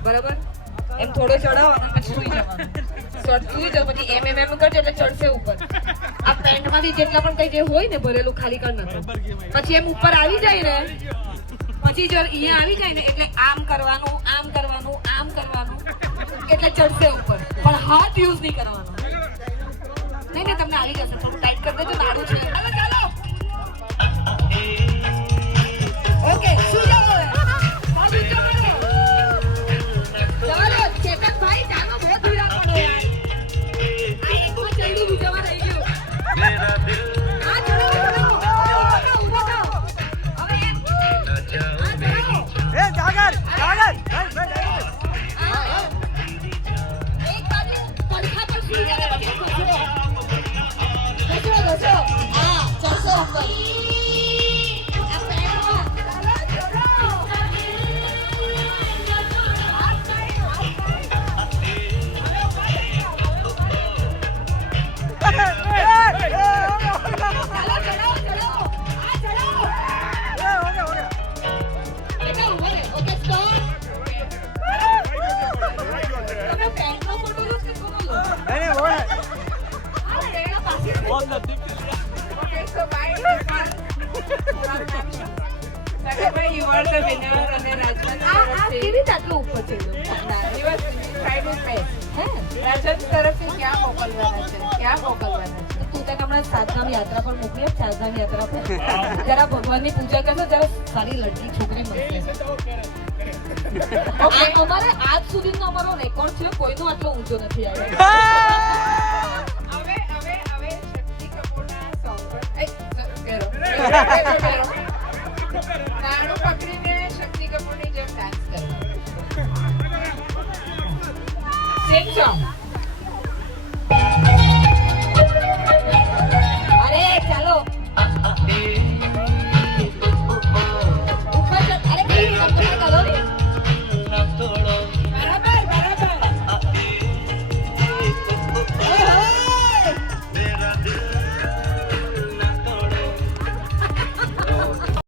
બરાબર એમ થોડો ચડાવો અને પછી સુઈ જવાનું સુઈ જાવ પછી એમ કરજો એટલે ચડશે ઉપર આ પેન્ટમાંથી જેટલા પણ કઈ જે હોય ને ભરેલું ખાલી કર નાખો પછી એમ ઉપર આવી જાય ને પછી જો અહીંયા આવી જાય ને એટલે આમ કરવાનું એટલે ચડશે ઉપર પણ હાથ યુઝ નહીં કરવાનો નહીં તમને આવી જશે થોડું ટાઈટ કરી દેજો નાડું છે ચાલો ઓકે શું જાવ હવે ચાલો ચેતનભાઈ ચાલો બહુ ધીરા પડો યાર આ એકમાં ચડ્યું બીજામાં રહી ગયું મેરા દિલ આ ચડો ઉભો થાઓ હવે આ ચડો એ જાગર એક બાજુ પડખા પર સુઈ જાય પછી ખસડો હા ચડશો ઉપર You are the winner અને રાજન કેવી તાટલો ઉપર છે દિવસ ટ્રાય ટુ પે રાજન તરફથી ક્યાં મોકલવાના છે તું તને હમણાં સાતગામ યાત્રા પર મોકલી સાતગામ યાત્રા પર જરા ભગવાનની પૂજા કરજો જરા સારી લડકી છોકરી મળશે અમારે આજ સુધીનો અમારો રેકોર્ડ છે કોઈનો આટલો ઊંચો નથી આવ્યો હવે શક્તિ કપૂરના સોંગ પર નાણું પકડીને શક્તિ કપૂરની જેમ ડાન્સ કરો સેમ સોંગ